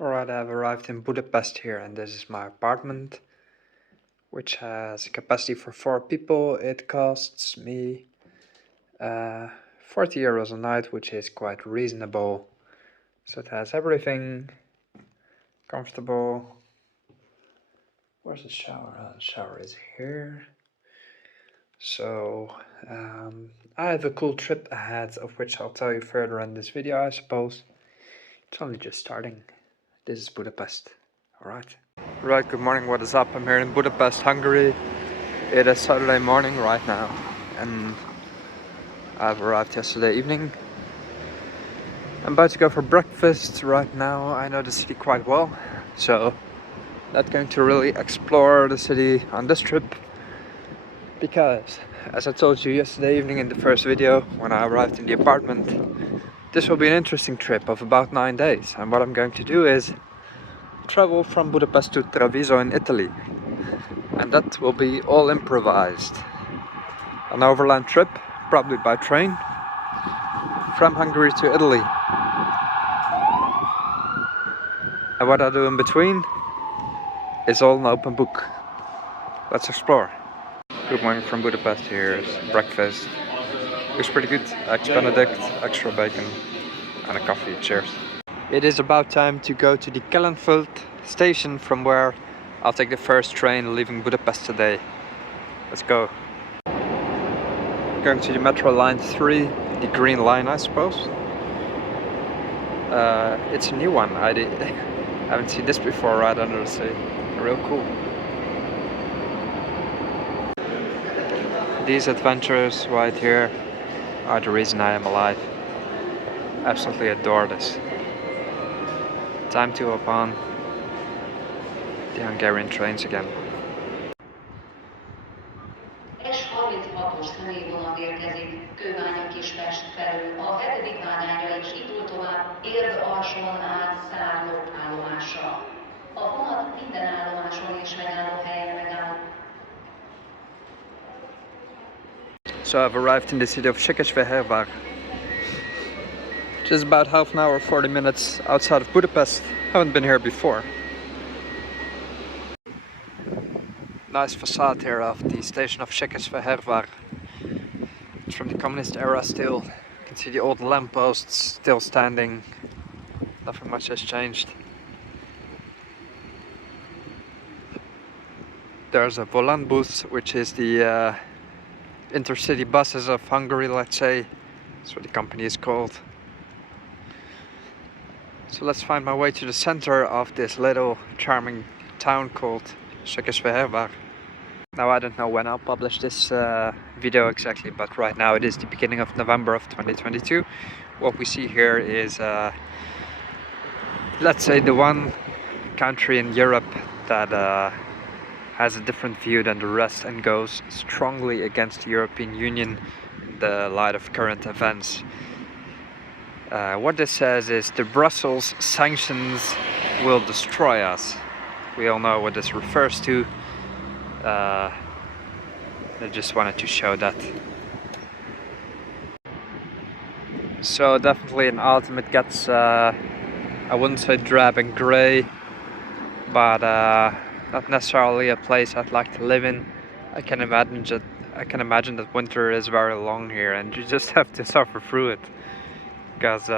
Alright, I've arrived in Budapest here, and this is my apartment, which has a capacity for 4 people. It costs me 40 euros a night, which is quite reasonable. So it has everything comfortable. Where's the shower? The shower is here. So I have a cool trip ahead, of which I'll tell you further in this video, I suppose. It's only just starting. This is Budapest. Alright. Right, good morning, what is up? I'm here in Budapest, Hungary. It is Saturday morning right now, and I've arrived yesterday evening. I'm about to go for breakfast right now. I know the city quite well, so not going to really explore the city on this trip, because as I told you yesterday evening in the first video when I arrived in the apartment, this will be an interesting trip of about 9 days, and what I'm going to do is travel from Budapest to Treviso in Italy, and that will be all improvised. An overland trip, probably by train, from Hungary to Italy. And what I do in between is all an open book. Let's explore. Good morning from Budapest. Here's breakfast. Looks pretty good. Eggs Benedict, extra bacon, and a coffee. Cheers. It is about time to go to the Kelenföld station, from where I'll take the first train leaving Budapest today. Let's go. Going to the metro line 3, the green line, I suppose. It's a new one. I haven't seen this before right under the sea. Real cool. These adventures right here are the reason I am alive. Absolutely adore this. Time to hop on the Hungarian trains again. S36-os személyvonat érkezik Kőbánya-Kispest felől. A 7. várányra is indul tovább Érd alsón át Szárló állomásra. A vonat minden állomáson és megálló helyen megáll. So I've arrived in the city of Székesfehérvár. Just about half an hour, 40 minutes outside of Budapest. Haven't been here before. Nice facade here of the station of Székesfehérvár. It's from the communist era still. You can see the old lampposts still standing. Nothing much has changed. There's a Volánbusz, which is the intercity buses of Hungary, let's say. That's what the company is called. So let's find my way to the center of this little charming town called Székesfehérvár. Now I don't know when I'll publish this video exactly, but right now it is the beginning of November of 2022. What we see here is, let's say, the one country in Europe that has a different view than the rest and goes strongly against the European Union in the light of current events. What this says is the Brussels sanctions will destroy us. We all know what this refers to. I just wanted to show that. So definitely in autumn it gets, I wouldn't say drab and grey, but not necessarily a place I'd like to live in. I can imagine that winter is very long here, and you just have to suffer through it. Because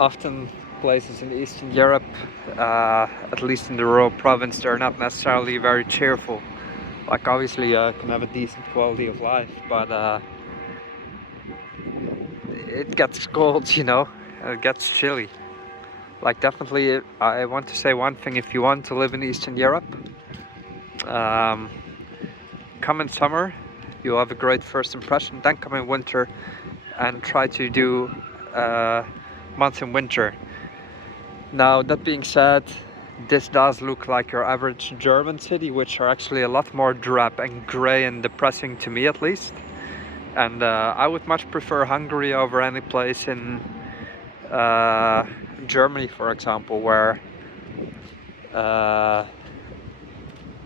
often places in Eastern Europe, at least in the rural province, they're not necessarily very cheerful. Like obviously you can have a decent quality of life, but it gets cold, you know, and it gets chilly. Like definitely, I want to say one thing: if you want to live in Eastern Europe, come in summer, you'll have a great first impression. Then come in winter and try to do a month in winter. Now that being said, this does look like your average German city, which are actually a lot more drab and grey and depressing, to me at least. And I would much prefer Hungary over any place in Germany, for example, where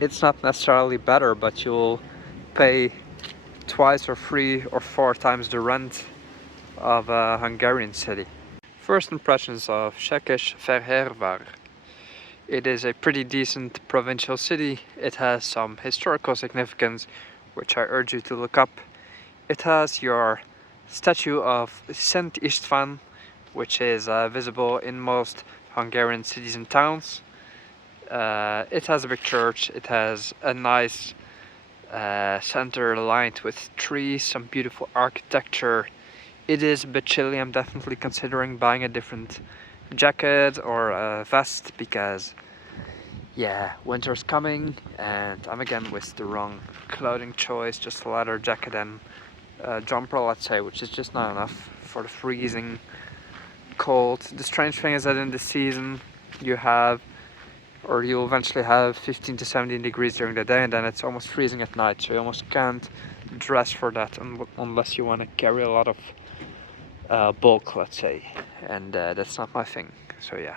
it's not necessarily better, but you'll pay twice or 3 or 4 times the rent of a Hungarian city. First impressions of Székesfehérvár. It is a pretty decent provincial city. It has some historical significance, which I urge you to look up. It has your statue of Szent István, which is visible in most Hungarian cities and towns. It has a big church. It has a nice center lined with trees, some beautiful architecture. It is a bit chilly. I'm definitely considering buying a different jacket or a vest because yeah, winter's coming and I'm again with the wrong clothing choice, just a leather jacket and a jumper, let's say, which is just not enough for the freezing cold. The strange thing is that in the season you have, or you'll eventually have 15 to 17 degrees during the day and then it's almost freezing at night, so you almost can't dress for that unless you want to carry a lot of bulk, let's say, and that's not my thing, so yeah.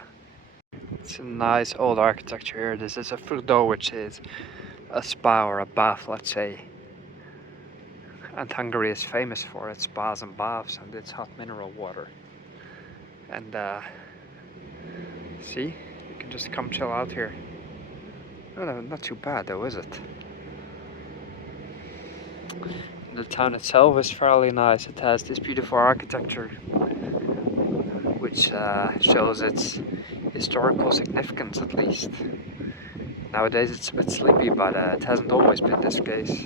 It's a nice old architecture here. This is a furdo, which is a spa or a bath, let's say, and Hungary is famous for its spas and baths and its hot mineral water. And see, you can just come chill out here. No, not too bad though, is it? The town itself is fairly nice. It has this beautiful architecture which shows its historical significance, at least. Nowadays it's a bit sleepy, but it hasn't always been this case.